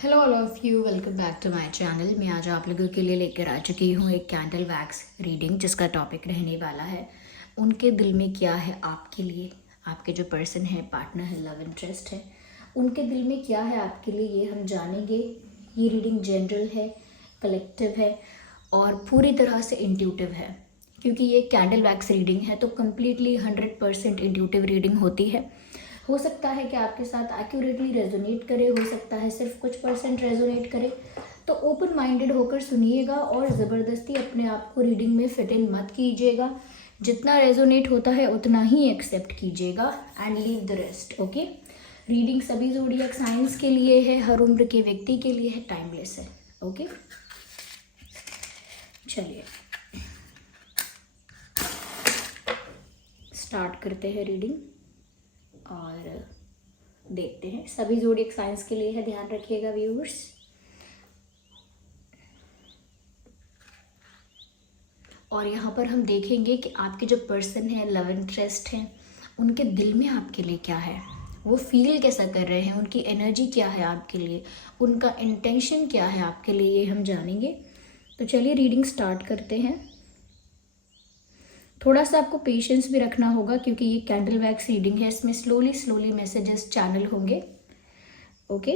Hello all of you, welcome back to my channel. मैं आज आप लोगों के लिए लेकर आ चुकी हूँ एक कैंडल वैक्स रीडिंग, जिसका टॉपिक रहने वाला है उनके दिल में क्या है आपके लिए। आपके जो पर्सन है, पार्टनर है, लव इंटरेस्ट है, उनके दिल में क्या है आपके लिए, ये हम जानेंगे। ये रीडिंग जनरल है, कलेक्टिव है और पूरी तरह से इंट्यूटिव है। क्योंकि ये कैंडल वैक्स रीडिंग है तो कम्प्लीटली 100% इंट्यूटिव रीडिंग होती है। हो सकता है कि आपके साथ एक्यूरेटली रेजोनेट करे, हो सकता है सिर्फ कुछ परसेंट रेजोनेट करे। तो ओपन माइंडेड होकर सुनिएगा और ज़बरदस्ती अपने आप को रीडिंग में फिट इन मत कीजिएगा। जितना रेजोनेट होता है उतना ही एक्सेप्ट कीजिएगा and leave the rest. Okay, reading सभी ज़ोडिएक साइंस के लिए है, हर उम्र के व्यक्ति के लिए है, टाइमलेस है। ओके, चलिए स्टार्ट करते हैं रीडिंग और देखते हैं। सभी ज़ोडिएक साइंस के लिए है, ध्यान रखिएगा व्यूअर्स। और यहाँ पर हम देखेंगे कि आपके जो पर्सन है, लव इंटरेस्ट हैं, उनके दिल में आपके लिए क्या है, वो फील कैसा कर रहे हैं, उनकी एनर्जी क्या है आपके लिए, उनका इंटेंशन क्या है आपके लिए, ये हम जानेंगे। तो चलिए रीडिंग स्टार्ट करते हैं। थोड़ा सा आपको पेशेंस भी रखना होगा क्योंकि ये कैंडल वैक्स रीडिंग है, इसमें स्लोली स्लोली मैसेजेस चैनल होंगे। ओके,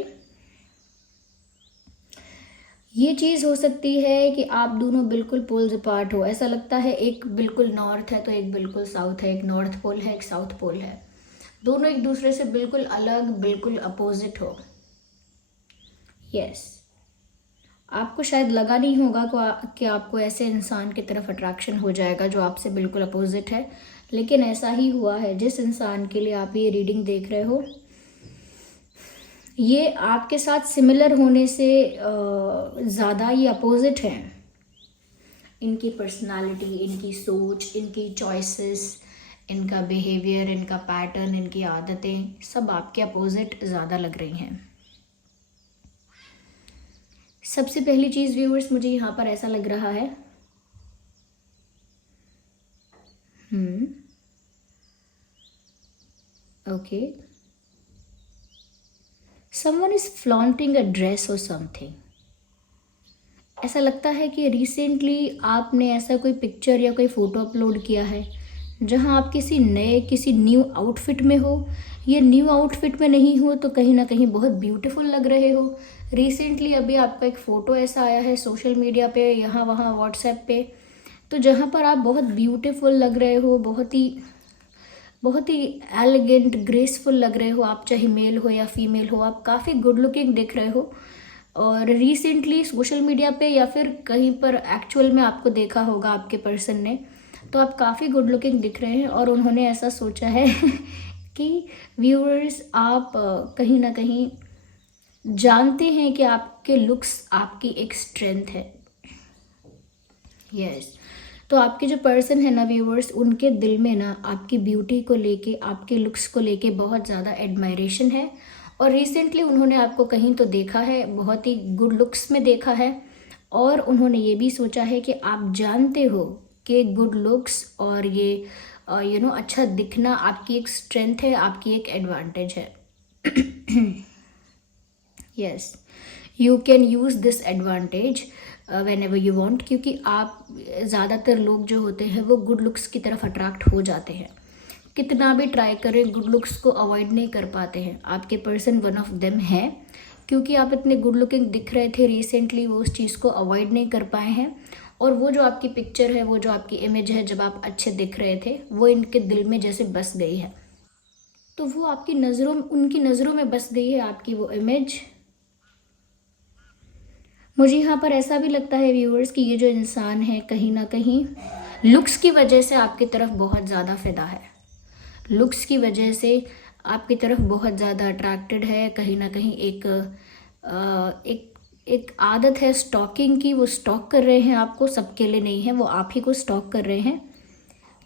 ये चीज़ हो सकती है कि आप दोनों बिल्कुल पोल्स अपार्ट हो। ऐसा लगता है एक बिल्कुल नॉर्थ है तो एक बिल्कुल साउथ है, एक नॉर्थ पोल है, एक साउथ पोल है। दोनों एक दूसरे से बिल्कुल अलग, बिल्कुल अपोजिट हो। यस, आपको शायद लगा नहीं होगा कि आपको ऐसे इंसान की तरफ अट्रैक्शन हो जाएगा जो आपसे बिल्कुल अपोजिट है, लेकिन ऐसा ही हुआ है। जिस इंसान के लिए आप ये रीडिंग देख रहे हो, ये आपके साथ सिमिलर होने से ज़्यादा ये अपोजिट हैं। इनकी पर्सनालिटी, इनकी सोच, इनकी चॉइसेस, इनका बिहेवियर, इनका पैटर्न, इनकी आदतें सब आपके अपोजिट ज़्यादा लग रही हैं। सबसे पहली चीज़ व्यूअर्स, मुझे यहाँ पर ऐसा लग रहा है okay, someone is flaunting a dress और समथिंग। ऐसा लगता है कि रिसेंटली आपने ऐसा कोई पिक्चर या कोई फ़ोटो अपलोड किया है जहां आप किसी न्यू आउटफिट में हो। ये न्यू आउटफिट में नहीं हो तो कहीं ना कहीं बहुत ब्यूटीफुल लग रहे हो। रिसेंटली अभी आपका एक फ़ोटो ऐसा आया है सोशल मीडिया पे, यहाँ वहाँ व्हाट्सएप पे, तो जहाँ पर आप बहुत ब्यूटीफुल लग रहे हो, बहुत ही एलिगेंट, ग्रेसफुल लग रहे हो। आप चाहे मेल हो या फीमेल हो, आप काफ़ी गुड लुकिंग दिख रहे हो। और रिसेंटली सोशल मीडिया पे या फिर कहीं पर एक्चुअल में आपको देखा होगा आपके पर्सन ने, तो आप काफ़ी गुड लुकिंग दिख रहे हैं। और उन्होंने ऐसा सोचा है कि व्यूअर्स, आप कहीं ना कहीं जानते हैं कि आपके लुक्स आपकी एक स्ट्रेंथ है। यस, तो आपके जो पर्सन है ना व्यूअर्स, उनके दिल में ना आपकी ब्यूटी को लेके, आपके लुक्स को लेके बहुत ज़्यादा एडमायरेशन है। और रिसेंटली उन्होंने आपको कहीं तो देखा है, बहुत ही गुड लुक्स में देखा है। और उन्होंने ये भी सोचा है कि आप जानते हो कि गुड लुक्स और ये अच्छा दिखना आपकी एक स्ट्रेंथ है, आपकी एक एडवांटेज है। Yes, you can use this advantage when ever you want, क्योंकि आप ज़्यादातर लोग जो होते हैं वो गुड लुक्स की तरफ अट्रैक्ट हो जाते हैं। कितना भी ट्राई करें, गुड लुक्स को अवॉइड नहीं कर पाते हैं। आपके पर्सन वन ऑफ देम है, क्योंकि आप इतने गुड लुकिंग दिख रहे थे रिसेंटली, वो उस चीज़ को अवॉइड नहीं कर पाए हैं। और वो जो आपकी पिक्चर है, वो जो आपकी इमेज है जब आप अच्छे दिख रहे थे, वो इनके दिल में जैसे बस गई है। तो वो आपकी नज़रों, उनकी नज़रों में बस गई है आपकी वो इमेज। मुझे यहाँ पर ऐसा भी लगता है व्यूअर्स कि ये जो इंसान है कहीं ना कहीं लुक्स की वजह से आपकी तरफ बहुत ज़्यादा फिदा है, लुक्स की वजह से आपकी तरफ बहुत ज़्यादा अट्रैक्टेड है। कहीं ना कहीं एक आदत है स्टॉकिंग की, वो स्टॉक कर रहे हैं आपको, सबके लिए नहीं है, वो आप ही को स्टॉक कर रहे हैं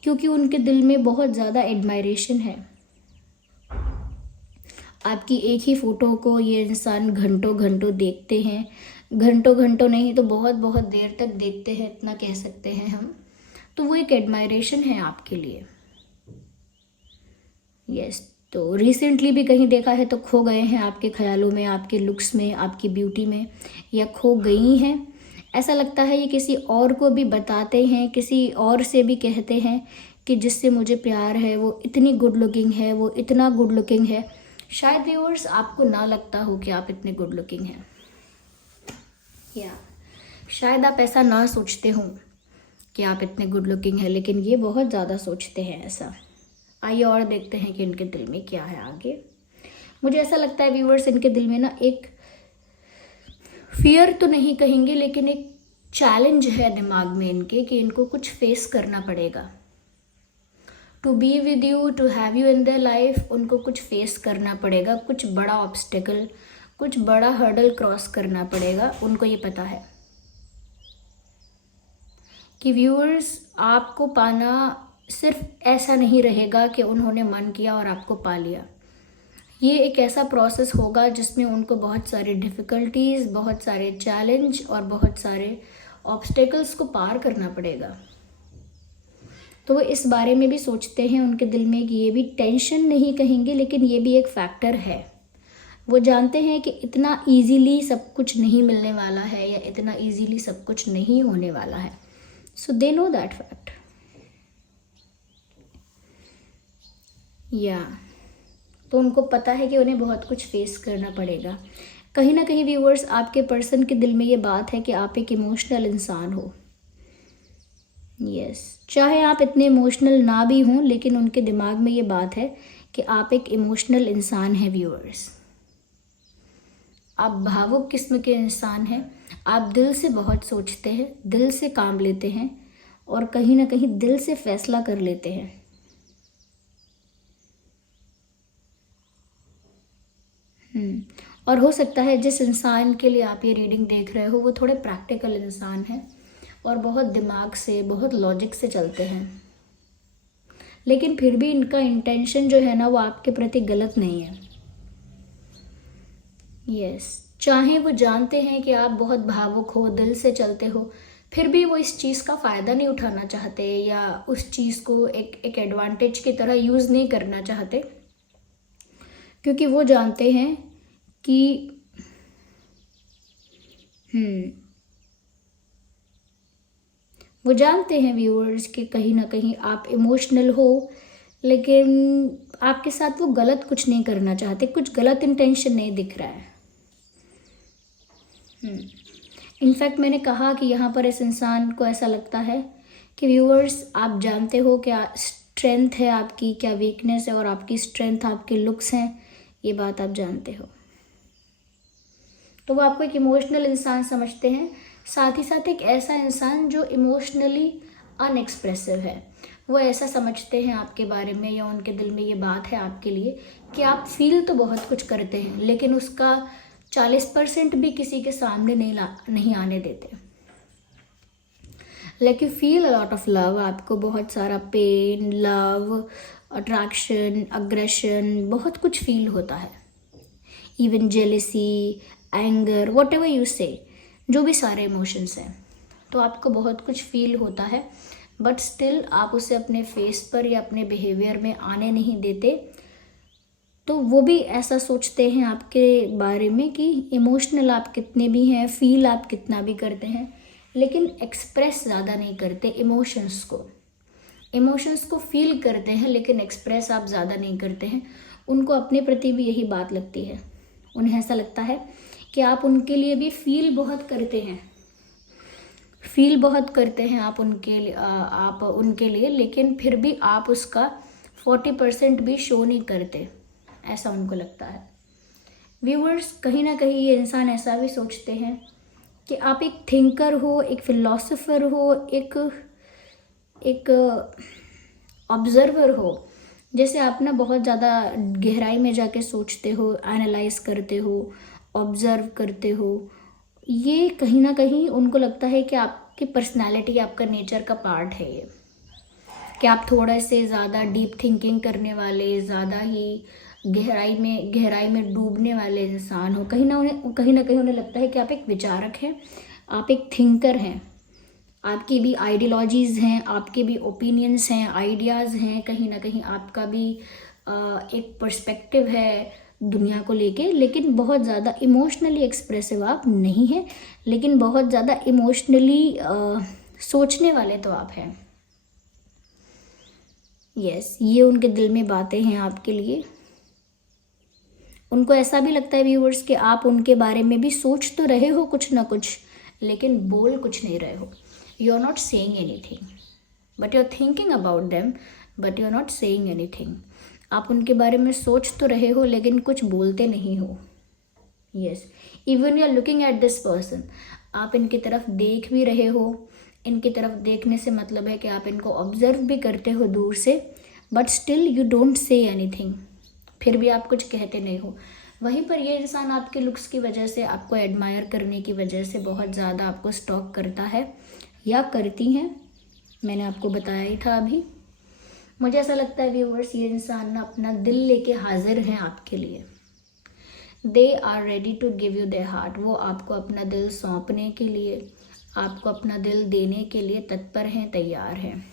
क्योंकि उनके दिल में बहुत ज़्यादा एडमायरेशन है। आपकी एक ही फ़ोटो को ये इंसान घंटों घंटों देखते हैं, घंटों घंटों नहीं तो बहुत बहुत देर तक देखते हैं, इतना कह सकते हैं हम। तो वो एक एडमायरेशन है आपके लिए। यस, तो रिसेंटली भी कहीं देखा है तो खो गए हैं आपके ख्यालों में, आपके लुक्स में, आपकी ब्यूटी में, या खो गई हैं। ऐसा लगता है ये किसी और को भी बताते हैं, किसी और से भी कहते हैं कि जिससे मुझे प्यार है वो इतनी गुड लुकिंग है, वो इतना गुड लुकिंग है। शायद व्यूअर्स आपको ना लगता हो कि आप इतने गुड लुकिंग हैं, या शायद आप ऐसा ना सोचते हो कि आप इतने गुड लुकिंग हैं, लेकिन ये बहुत ज़्यादा सोचते हैं ऐसा। आइए और देखते हैं कि इनके दिल में क्या है आगे। मुझे ऐसा लगता है व्यूअर्स, इनके दिल में ना एक फियर तो नहीं कहेंगे, लेकिन एक चैलेंज है दिमाग में इनके कि इनको कुछ फेस करना पड़ेगा। To be with you, to have you in their life, उनको कुछ फेस करना पड़ेगा, कुछ बड़ा ऑब्स्टिकल, कुछ बड़ा हर्डल क्रॉस करना पड़ेगा। उनको ये पता है कि व्यूअर्स आपको पाना सिर्फ ऐसा नहीं रहेगा कि उन्होंने मन किया और आपको पा लिया। ये एक ऐसा प्रोसेस होगा जिसमें उनको बहुत सारे डिफ़िकल्टीज़, बहुत सारे चैलेंज और बहुत सारे ऑब्स्टेकल्स को पार करना पड़ेगा। तो वो इस बारे में भी सोचते हैं उनके दिल में कि ये भी टेंशन नहीं कहेंगे, लेकिन ये भी एक फैक्टर है। वो जानते हैं कि इतना इजीली सब कुछ नहीं मिलने वाला है, या इतना इजीली सब कुछ नहीं होने वाला है। सो दे नो दैट फैक्ट। या तो उनको पता है कि उन्हें बहुत कुछ फेस करना पड़ेगा। कहीं ना कहीं व्यूअर्स आपके पर्सन के दिल में ये बात है कि आप एक इमोशनल इंसान हो। यस, चाहे आप इतने इमोशनल ना भी हों, लेकिन उनके दिमाग में ये बात है कि आप एक इमोशनल इंसान हैं व्यूअर्स। आप भावुक किस्म के इंसान हैं। आप दिल से बहुत सोचते हैं, दिल से काम लेते हैं, और कहीं ना कहीं दिल से फैसला कर लेते हैं। और हो सकता है जिस इंसान के लिए आप ये रीडिंग देख रहे हो वो थोड़े प्रैक्टिकल इंसान हैं और बहुत दिमाग से, बहुत लॉजिक से चलते हैं, लेकिन फिर भी इनका इंटेंशन जो है ना वो आपके प्रति गलत नहीं है। यस, चाहे वो जानते हैं कि आप बहुत भावुक हो, दिल से चलते हो, फिर भी वो इस चीज़ का फ़ायदा नहीं उठाना चाहते, या उस चीज़ को एक एडवांटेज की तरह यूज़ नहीं करना चाहते, क्योंकि वो जानते हैं कि वो जानते हैं व्यूअर्स कि कहीं ना कहीं आप इमोशनल हो, लेकिन आपके साथ वो गलत कुछ नहीं करना चाहते, कुछ गलत इंटेंशन नहीं दिख रहा है। इनफैक्ट मैंने कहा कि यहाँ पर इस इंसान को ऐसा लगता है कि व्यूअर्स आप जानते हो क्या स्ट्रेंथ है आपकी, क्या वीकनेस है, और आपकी स्ट्रेंथ आपके लुक्स हैं, ये बात आप जानते हो। तो वो आपको एक इमोशनल इंसान समझते हैं, साथ ही साथ एक ऐसा इंसान जो इमोशनली अनएक्सप्रेसिव है। वो ऐसा समझते हैं आपके बारे में, या उनके दिल में ये बात है आपके लिए कि आप फील तो बहुत कुछ करते हैं, लेकिन उसका 40% भी किसी के सामने नहीं आने देते। Like you feel a lot of love, आपको बहुत सारा पेन, लव, अट्रैक्शन, अग्रेशन, बहुत कुछ फील होता है। Even jealousy, anger, what ever you से, जो भी सारे इमोशंस हैं, तो आपको बहुत कुछ फील होता है, बट स्टिल आप उसे अपने फेस पर या अपने बिहेवियर में आने नहीं देते। तो वो भी ऐसा सोचते हैं आपके बारे में कि इमोशनल आप कितने भी हैं, फील आप कितना भी करते हैं, लेकिन एक्सप्रेस ज़्यादा नहीं करते इमोशंस को फील करते हैं, लेकिन एक्सप्रेस आप ज़्यादा नहीं करते हैं। उनको अपने प्रति भी यही बात लगती है। उन्हें ऐसा लगता है कि आप उनके लिए भी फील बहुत करते हैं आप उनके लिए, लेकिन फिर भी आप उसका 40% भी शो नहीं करते, ऐसा उनको लगता है। व्यूअर्स, कहीं ना कहीं ये इंसान ऐसा भी सोचते हैं कि आप एक थिंकर हो, एक फिलोसोफर हो, एक ऑब्जर्वर हो। जैसे आप ना बहुत ज़्यादा गहराई में जाके सोचते हो, एनालाइज करते हो, ऑब्जर्व करते हो। ये कहीं ना कहीं उनको लगता है कि आपकी पर्सनालिटी, आपका नेचर का पार्ट है ये, कि आप थोड़ा से ज़्यादा डीप थिंकिंग करने वाले, ज़्यादा ही गहराई में डूबने वाले इंसान हो। कहीं ना कहीं उन्हें लगता है कि आप एक विचारक हैं, आप एक थिंकर हैं, आपकी भी आइडियोलॉजीज़ हैं, आपके भी ओपिनियंस हैं, आइडियाज़ हैं, कहीं ना कहीं आपका भी एक पर्सपेक्टिव है दुनिया को लेके, लेकिन बहुत ज़्यादा इमोशनली एक्सप्रेसिव आप नहीं हैं, लेकिन बहुत ज़्यादा इमोशनली सोचने वाले तो आप हैं। यस, ये उनके दिल में बातें हैं आपके लिए। उनको ऐसा भी लगता है व्यूअर्स कि आप उनके बारे में भी सोच तो रहे हो कुछ ना कुछ, लेकिन बोल कुछ नहीं रहे हो। You are not saying anything, but you are thinking about them, but you are not saying anything. आप उनके बारे में सोच तो रहे हो, लेकिन कुछ बोलते नहीं हो। Yes, even you are looking at this person, आप इनकी तरफ देख भी रहे हो। इनकी तरफ देखने से मतलब है कि आप इनको ऑब्जर्व भी करते हो दूर से, but still you don't say anything, फिर भी आप कुछ कहते नहीं हो। वहीं पर ये इंसान आपके लुक्स की वजह से, आपको एडमायर करने की वजह से बहुत ज़्यादा आपको स्टॉक करता है या करती हैं। मैंने आपको बताया ही था अभी। मुझे ऐसा लगता है व्यूअर्स, ये इंसान ना अपना दिल लेके हाजिर हैं आपके लिए। They are ready to give you their heart. वो आपको अपना दिल सौंपने के लिए, आपको अपना दिल देने के लिए तत्पर हैं, तैयार हैं।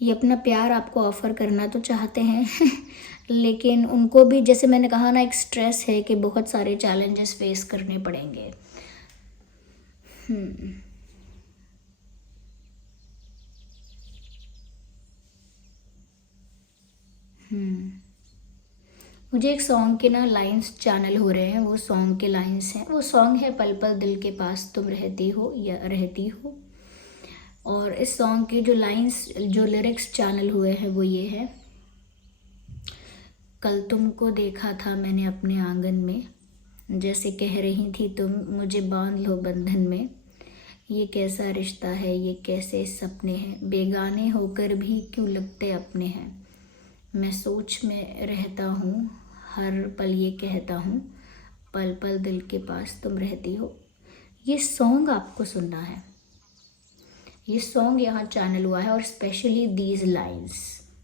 ये अपना प्यार आपको ऑफ़र करना तो चाहते हैं लेकिन उनको भी, जैसे मैंने कहा ना, एक स्ट्रेस है कि बहुत सारे चैलेंजेस फेस करने पड़ेंगे। मुझे एक सॉन्ग के ना लाइंस चैनल हो रहे हैं। वो सॉन्ग के लाइंस हैं, वो सॉन्ग है पल पल दिल के पास तुम रहती हो या रहती हो। और इस सॉन्ग के जो लाइंस, जो लिरिक्स चैनल हुए हैं वो ये है। कल तुमको देखा था मैंने अपने आंगन में, जैसे कह रही थी तुम मुझे बांध लो बंधन में। ये कैसा रिश्ता है, ये कैसे सपने हैं, बेगाने होकर भी क्यों लगते अपने हैं। मैं सोच में रहता हूँ, हर पल ये कहता हूँ, पल पल दिल के पास तुम रहती हो। ये सॉन्ग आपको सुनना है। ये सॉन्ग यहाँ चैनल हुआ है, और स्पेशली दीज लाइंस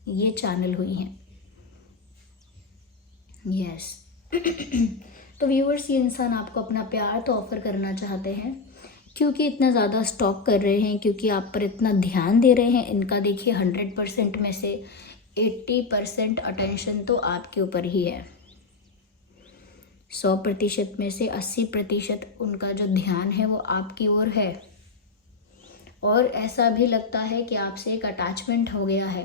ये चैनल हुई हैं। यस तो व्यूअर्स, ये इंसान आपको अपना प्यार तो ऑफ़र करना चाहते हैं, क्योंकि इतना ज़्यादा स्टॉक कर रहे हैं, क्योंकि आप पर इतना ध्यान दे रहे हैं। इनका देखिए 100% में से 80% अटेंशन तो आपके ऊपर ही है। 100% में से 80% उनका जो ध्यान है वो आपकी ओर है। और ऐसा भी लगता है कि आपसे एक अटैचमेंट हो गया है।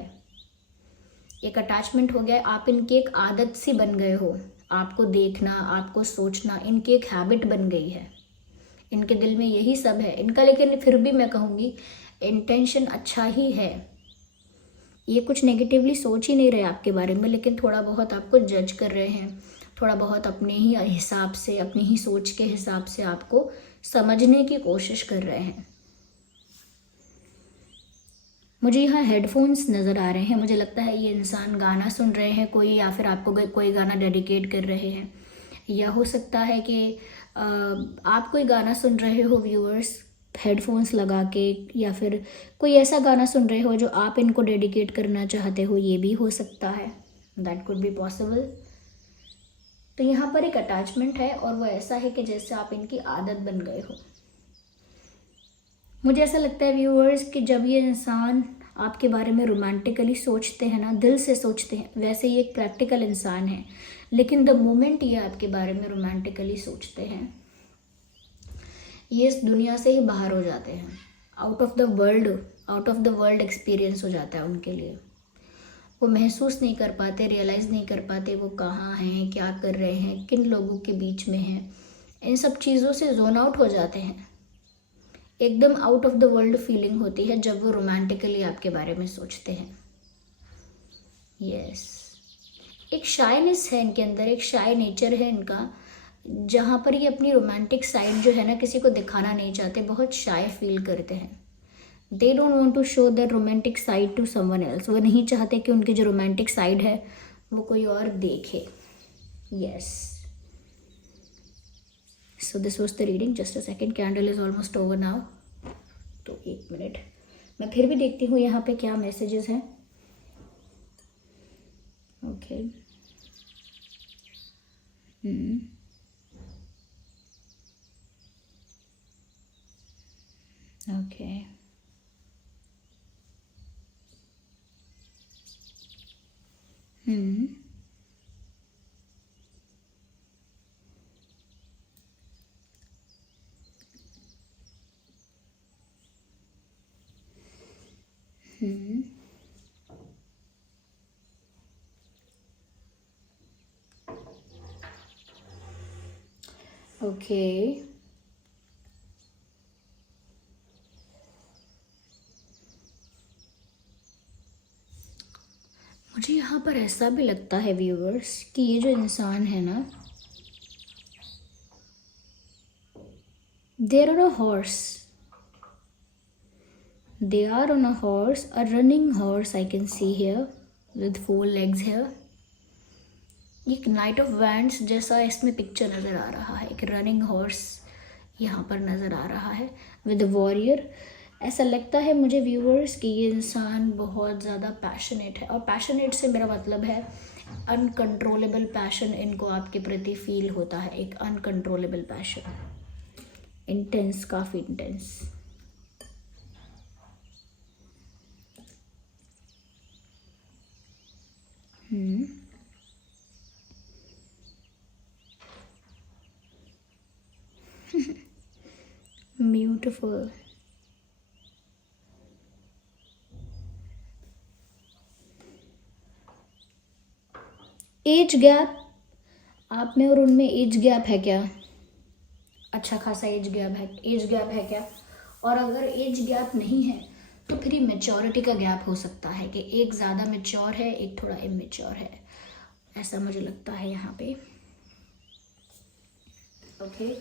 एक अटैचमेंट हो गया है, आप इनकी एक आदत सी बन गए हो। आपको देखना, आपको सोचना इनकी एक हैबिट बन गई है। इनके दिल में यही सब है इनका। लेकिन फिर भी मैं कहूँगी इंटेंशन अच्छा ही है। ये कुछ नेगेटिवली सोच ही नहीं रहे आपके बारे में, लेकिन थोड़ा बहुत आपको जज कर रहे हैं। थोड़ा बहुत अपने ही हिसाब से, अपनी ही सोच के हिसाब से आपको समझने की कोशिश कर रहे हैं। मुझे यहाँ हेडफोन्स नज़र आ रहे हैं। मुझे लगता है ये इंसान गाना सुन रहे हैं कोई, या फिर आपको कोई गाना डेडिकेट कर रहे हैं। या हो सकता है कि आप कोई गाना सुन रहे हो व्यूअर्स हेडफोन्स लगा के, या फिर कोई ऐसा गाना सुन रहे हो जो आप इनको डेडिकेट करना चाहते हो। ये भी हो सकता है, दैट कुड बी पॉसिबल। तो यहाँ पर एक अटैचमेंट है, और वो ऐसा है कि जैसे आप इनकी आदत बन गए हो। मुझे ऐसा लगता है व्यूअर्स कि जब ये इंसान आपके बारे में रोमांटिकली सोचते हैं ना, दिल से सोचते हैं, वैसे ये एक प्रैक्टिकल इंसान है, लेकिन द मोमेंट ये आपके बारे में रोमांटिकली सोचते हैं, ये इस दुनिया से ही बाहर हो जाते हैं। Out of the world experience हो जाता है उनके लिए। वो महसूस नहीं कर पाते, रियलाइज़ नहीं कर पाते वो कहाँ हैं, क्या कर रहे हैं, किन लोगों के बीच में हैं। इन सब चीज़ों से जोन आउट हो जाते हैं। एकदम out of the world feeling होती है जब वो रोमांटिकली आपके बारे में सोचते हैं। यस, एक शायनेस है इनके अंदर, एक शाय नेचर है इनका, जहाँ पर ये अपनी रोमांटिक साइड जो है ना, किसी को दिखाना नहीं चाहते, बहुत शाय फील करते हैं। They don't want to show that romantic side to someone else. वो नहीं चाहते कि उनकी जो रोमांटिक साइड है वो कोई और देखे। Yes, so this was the reading. Just a second, candle is almost over now. तो 1 मिनट मैं फिर भी देखती हूँ यहाँ पे क्या मैसेजेस हैं। ओके, ओके, हम्म, ओके। मुझे यहाँ पर ऐसा भी लगता है व्यूअर्स कि ये जो इंसान है ना, there are a horse, they are on a horse, a running horse I can see here with 4 legs here. एक नाइट ऑफ वैंड्स जैसा इसमें पिक्चर नज़र आ रहा है, एक रनिंग हॉर्स यहाँ पर नज़र आ रहा है विद वॉरियर। ऐसा लगता है मुझे व्यूअर्स कि ये इंसान बहुत ज़्यादा पैशनेट है, और पैशनेट से मेरा मतलब है अनकंट्रोलेबल पैशन इनको आपके प्रति फील होता है, एक अनकंट्रोलेबल पैशन, इंटेंस, काफ़ी इंटेंस। ब्यूटिफुल। एज गैप, आप में और उनमें एज गैप है क्या? अच्छा खासा एज गैप है, एज गैप है क्या? और अगर एज गैप नहीं है तो फिर ये मेच्योरिटी का गैप हो सकता है कि एक ज़्यादा मेच्योर है, एक थोड़ा इमेच्योर है, ऐसा मुझे लगता है यहाँ पे। ओके।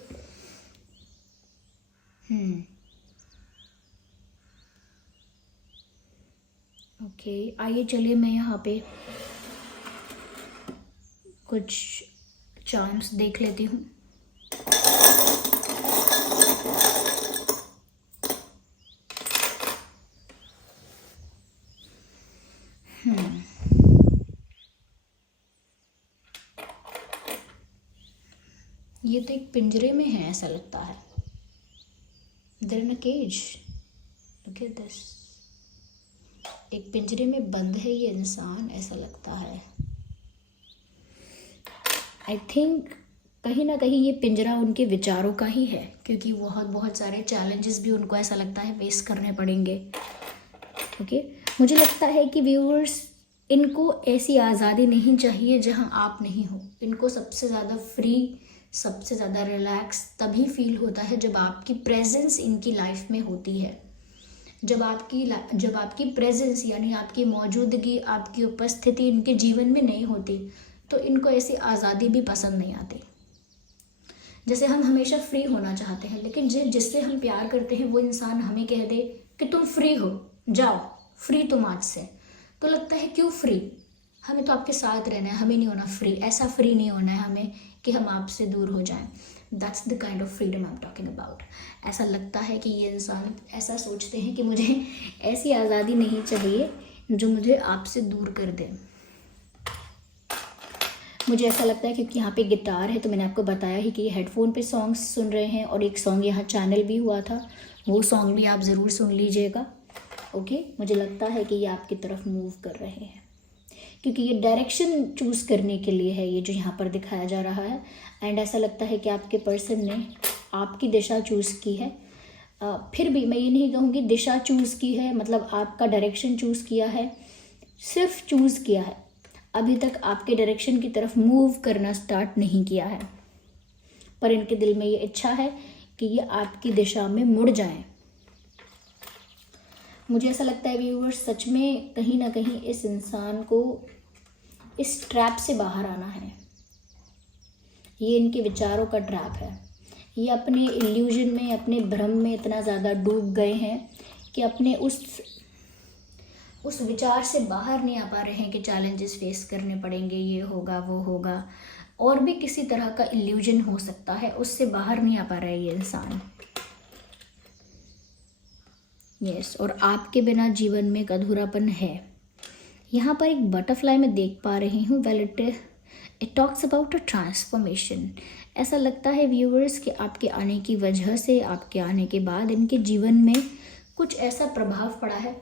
ओके, आइए चलिए मैं यहाँ पे कुछ चार्म्स देख लेती हूँ। ये तो एक पिंजरे में है ऐसा लगता है, they're in a cage, look at this. एक पिंजरे में बंद है ये इंसान, ऐसा लगता है। आई थिंक कहीं ना कहीं ये पिंजरा उनके विचारों का ही है, क्योंकि बहुत सारे चैलेंजेस भी उनको ऐसा लगता है फेस करने पड़ेंगे। ओके, मुझे लगता है कि व्यूअर्स, इनको ऐसी आज़ादी नहीं चाहिए जहां आप नहीं हो। इनको सबसे ज़्यादा फ्री, सबसे ज़्यादा रिलैक्स तभी फील होता है जब आपकी प्रेजेंस इनकी लाइफ में होती है। जब आपकी प्रेजेंस यानी आपकी मौजूदगी, आपकी उपस्थिति इनके जीवन में नहीं होती, तो इनको ऐसी आज़ादी भी पसंद नहीं आती। जैसे हम हमेशा फ्री होना चाहते हैं, लेकिन जिससे हम प्यार करते हैं वो इंसान हमें कह दे कि तुम फ्री हो, जाओ, फ्री तुम आज से, तो लगता है क्यों फ्री, हमें तो आपके साथ रहना है, हमें नहीं होना फ्री, ऐसा फ्री नहीं होना है हमें कि हम आपसे दूर हो जाएं। That's the kind of freedom I am talking about. ऐसा लगता है कि ये इंसान ऐसा सोचते हैं कि मुझे ऐसी आज़ादी नहीं चाहिए जो मुझे आपसे दूर कर दे। मुझे ऐसा लगता है क्योंकि यहाँ पे गिटार है, तो मैंने आपको बताया ही कि ये हेडफोन पे सॉन्ग्स सुन रहे हैं, और एक सॉन्ग यहाँ चैनल भी हुआ था, वो सॉन्ग भी आप ज़रूर सुन लीजिएगा। ओके, मुझे लगता है कि ये आपकी तरफ मूव कर रहे हैं, क्योंकि ये डायरेक्शन चूज़ करने के लिए है, ये जो यहाँ पर दिखाया जा रहा है। एंड ऐसा लगता है कि आपके पर्सन ने आपकी दिशा चूज़ की है। फिर भी मैं ये नहीं कहूँगी दिशा चूज़ की है, मतलब आपका डायरेक्शन चूज़ किया है, सिर्फ चूज़ किया है, अभी तक आपके डायरेक्शन की तरफ मूव करना स्टार्ट नहीं किया है। पर इनके दिल में ये इच्छा है कि ये आपकी दिशा में मुड़ जाएं। मुझे ऐसा लगता है व्यूअर्स, सच में कहीं ना कहीं इस इंसान को इस ट्रैप से बाहर आना है। ये इनके विचारों का ट्रैप है। ये अपने इल्यूजन में, अपने भ्रम में इतना ज़्यादा डूब गए हैं कि अपने उस विचार से बाहर नहीं आ पा रहे हैं कि चैलेंजेस फेस करने पड़ेंगे, ये होगा, वो होगा, और भी किसी तरह का इल्यूजन हो सकता है, उससे बाहर नहीं आ पा रहा है ये इंसान। यस, और आपके बिना जीवन में एक अधूरापन है। यहाँ पर एक बटरफ्लाई मैं देख पा रही हूँ। Well, it talks about a transformation. ऐसा लगता है व्यूअर्स कि आपके आने की वजह से, आपके आने के बाद इनके जीवन में कुछ ऐसा प्रभाव पड़ा है,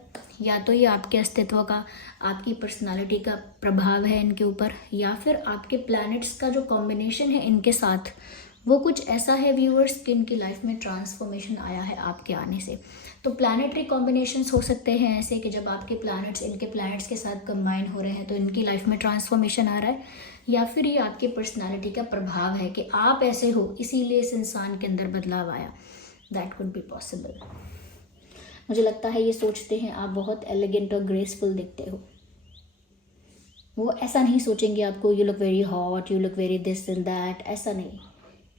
या तो ये आपके अस्तित्व का, आपकी पर्सनालिटी का प्रभाव है इनके ऊपर, या फिर आपके प्लैनेट्स का जो कॉम्बिनेशन है इनके साथ, वो कुछ ऐसा है व्यूअर्स कि इनकी लाइफ में ट्रांसफॉर्मेशन आया है आपके आने से। तो प्लानिटरी कॉम्बिनेशंस हो सकते हैं ऐसे कि जब आपके प्लैनेट्स इनके प्लैनेट्स के साथ कंबाइन हो रहे हैं तो इनकी लाइफ में ट्रांसफॉर्मेशन आ रहा है, या फिर ये आपकी पर्सनालिटी का प्रभाव है कि आप ऐसे हो इसीलिए इस इंसान के अंदर बदलाव आया। That could be possible. मुझे लगता है ये सोचते हैं आप बहुत एलिगेंट और ग्रेसफुल दिखते हो। वो ऐसा नहीं सोचेंगे आपको you look very hot, you look very this and that, ऐसा नहीं,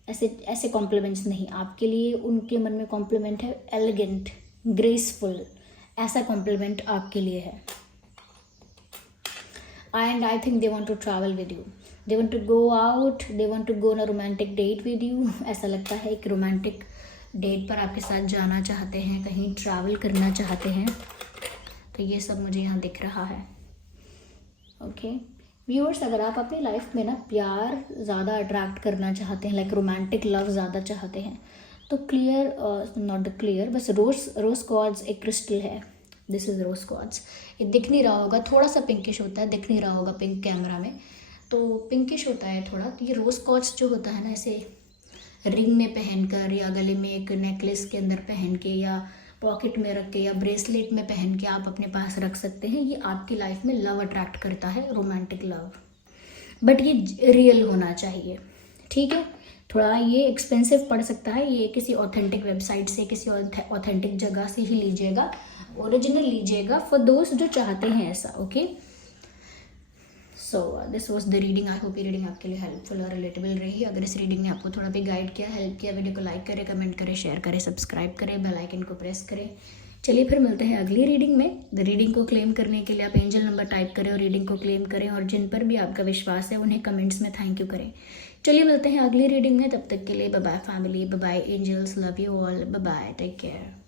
ऐसे ऐसे कॉम्प्लीमेंट्स नहीं। आपके लिए उनके मन में कॉम्प्लीमेंट है एलिगेंट, ग्रेसफुल, ऐसा कॉम्प्लीमेंट आपके लिए है। And I think they want to travel with you, they want to go out, they want to go on a romantic date with you. ऐसा लगता है एक रोमांटिक डेट पर आपके साथ जाना चाहते हैं, कहीं ट्रैवल करना चाहते हैं। तो ये सब मुझे यहाँ दिख रहा है। ओके व्यूअर्स, अगर आप अपनी लाइफ में ना प्यार ज़्यादा अट्रैक्ट करना चाहते हैं, लाइक रोमांटिक लव ज़्यादा चाहते हैं, तो क्लियर, नॉट द क्लियर, बस रोज क्वार्ट्ज एक क्रिस्टल है। This is rose quartz. ये दिख नहीं रहा होगा, थोड़ा सा पिंकिश होता है, दिख नहीं रहा होगा पिंक कैमरा में, तो पिंकिश होता है थोड़ा। तो ये रोज क्वार्ट्ज जो होता है ना, ऐसे रिंग में पहनकर या गले में एक नेकलेस के अंदर पहन के या पॉकेट में रख के या ब्रेसलेट में पहन के आप अपने पास रख सकते हैं। ये आपकी लाइफ में लव अट्रैक्ट करता है, रोमांटिक लव, बट ये रियल होना चाहिए, ठीक है। थोड़ा ये एक्सपेंसिव पड़ सकता है, ये किसी ऑथेंटिक वेबसाइट से, किसी ऑथेंटिक जगह से ही लीजिएगा, ओरिजिनल लीजिएगा फॉर दोस्त जो चाहते हैं ऐसा। Okay, so this was the reading. I hope ये रीडिंग आपके लिए हेल्पफुल और रिलेटेबल रही। अगर इस रीडिंग ने आपको थोड़ा भी गाइड किया, हेल्प किया, वीडियो को लाइक करें, कमेंट करें, शेयर करें, सब्सक्राइब करें, बेल आइकन को प्रेस करें। चलिए फिर मिलते हैं अगली रीडिंग में। द रीडिंग को क्लेम करने के लिए आप एंजल नंबर टाइप करें और रीडिंग को क्लेम करें, और जिन पर भी आपका विश्वास है उन्हें कमेंट्स में थैंक यू करें। चलिए मिलते हैं अगली रीडिंग में, तब तक के लिए bye bye family, bye bye angels, love you all, bye bye, take care.